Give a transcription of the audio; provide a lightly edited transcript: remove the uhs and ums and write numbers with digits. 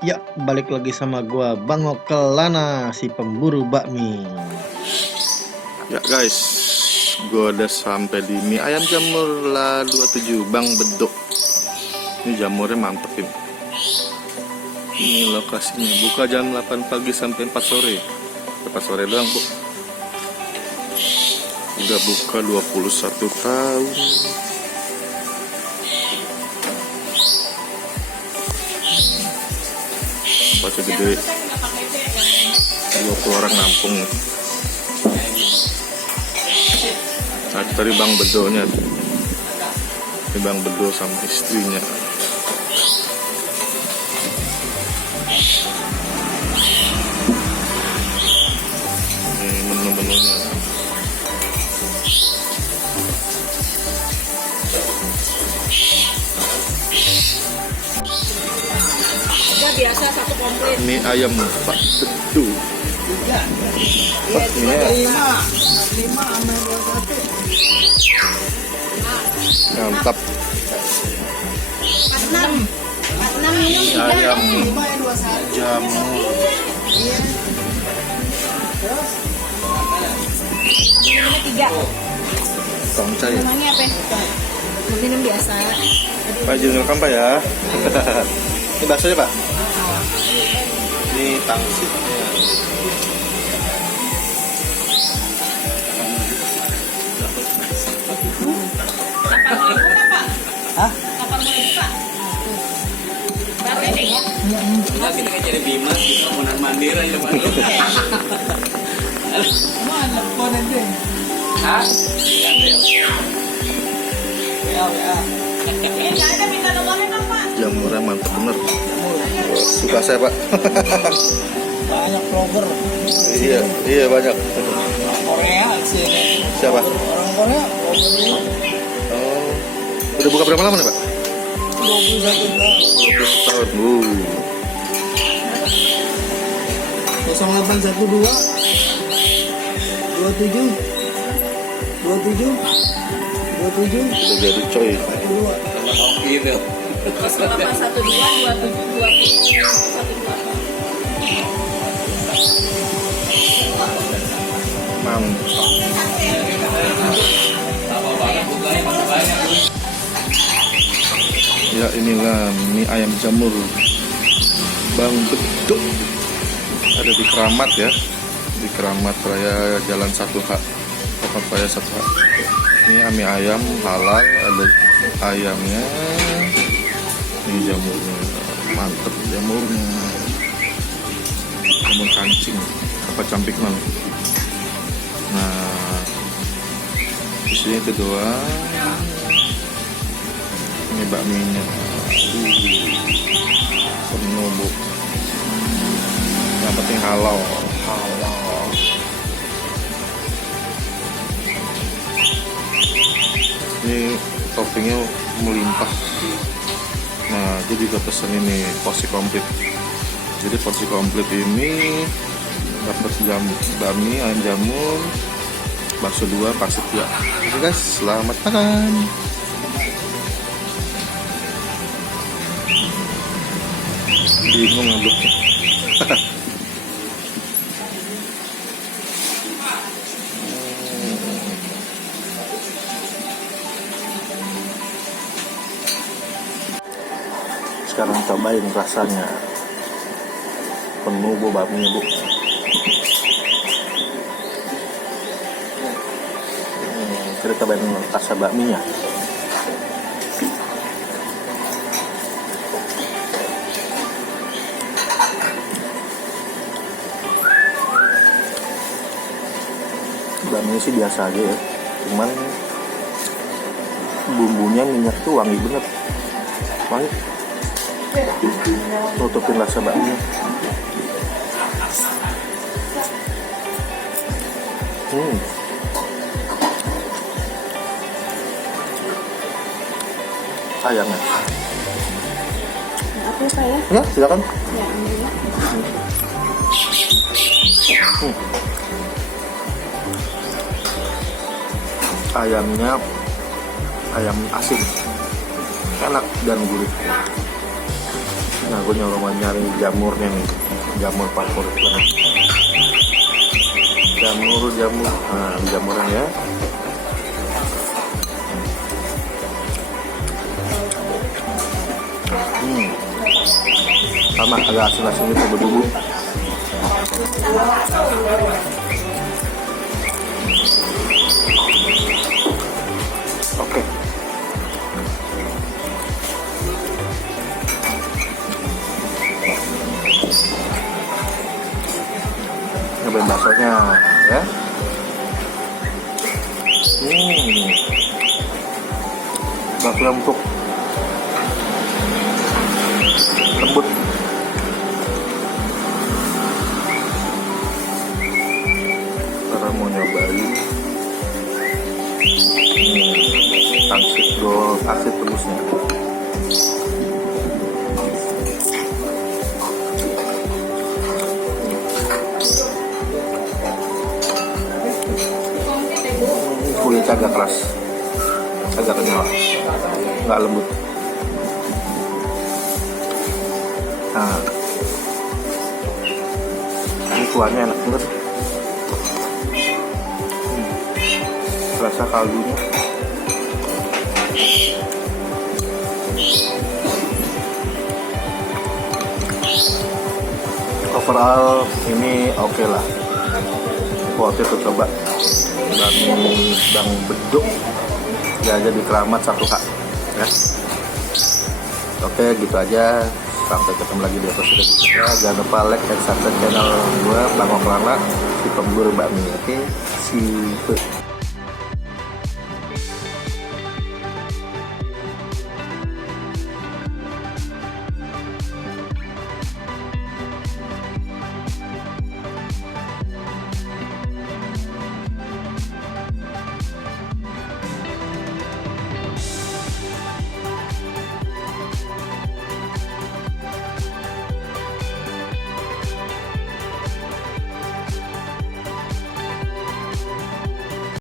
Ya, balik lagi sama gua Bang Okelana, si pemburu bakmi. Ya guys, gua udah sampai di mie ayam jamur La 27 Bang Bedok. Ini jamurnya mantep ini. Ini lokasinya buka jam 8 pagi sampai 4 sore. 4 sore doang, Bu. Udah buka 21 tahun. Baca gede 20 orang nampung. Nah, tadi Bang Bedonya. Ini Bang Bedo sama istrinya. Ini menu-menunya. Udah biasa satu komplit. Ini ayam Pak Bedo. Iya, lima sama 21. Mantap. 46 minum Ini 3 ayam 5 yang 21. jamur. Iya. Terus minumnya 3. Tongcai. Namanya apa? Minum biasa. Pak izin rekam Pak ya. Ini baksonya Pak. Ini tangsitnya. Kapan mau buka, Pak? Hah? Kapan mau buka? Berapa ini ya? Enggak, kita kan jadi Bima, kita mau mandiri aja Pak. mana konen deh? Hah? Iya, Ya. Nggak ada minta nomornya dong, Pak. Jamurnya mantap bener. Suka saya Pak. Banyak vlogger. Iya banyak. Orang Korea sih. Siapa? Orang Korea vlogger Oh, udah buka berapa lama nih Pak? 21 tahun. 20 tahun. 0812 27 27 27 Udah jadi coy. 2. sama kopi itu. Terus 812 27 Mantap. Apa banget bukanya masih banyak. Ya inilah mie ayam jamur Bang Bedok. Ada di Keramat ya. Di Keramat Raya Jalan 1H. Keramat Raya 1H. Ini mie ayam halal, ada ayamnya. Ini jamurnya. Mantep jamurnya. Jamur kancing apa campikmal. Nah, di sini itu doang. Ini bakminya. Penuh Bu. Yang penting halal. Ini toppingnya melimpah. Nah, jadi juga pesen ini porsi komplit. Jadi porsi komplit ini dapat bakmi, ayam jamur, bakso 2, pangsit 2. Oke guys, selamat makan. Bingung ngaduknya. Sekarang cobain rasanya. Penuh Bu bakminya Bu. Kita cobain rasa bakminya. Bakminya sih biasa aja ya. Cuman bumbunya minyak tuh wangi bener. Wangi. Tutupin rasa bakminya. Ayamnya. Apa ya, Pak ya? Ya, silakan. Ya, ambil ya. Ayamnya ayam asin, enak dan gurih. Nah, gue nyoba nyari jamurnya nih, jamur favorit gue. Jamur, nah jamurnya ya. Sama agak asin-asin gitu berdubu. Oke. Nyobain baksonya ya. Bakso empuk, lembut. Karena mau nyobain pangsit gold asin tebusnya. Kulitnya agak keras, agak kenyal, nggak lembut. Nah, ini kuahnya enak banget. Rasa kaldunya. Overall ini oke lah. Waktu itu coba Bang Beduk jaga di Keramat 1H ya. Oke, gitu aja. Sampai ketemu lagi di episode berikutnya. Jangan lupa like dan subscribe channel gue Bang Oklana si pemburu bakmi. Oke, see you.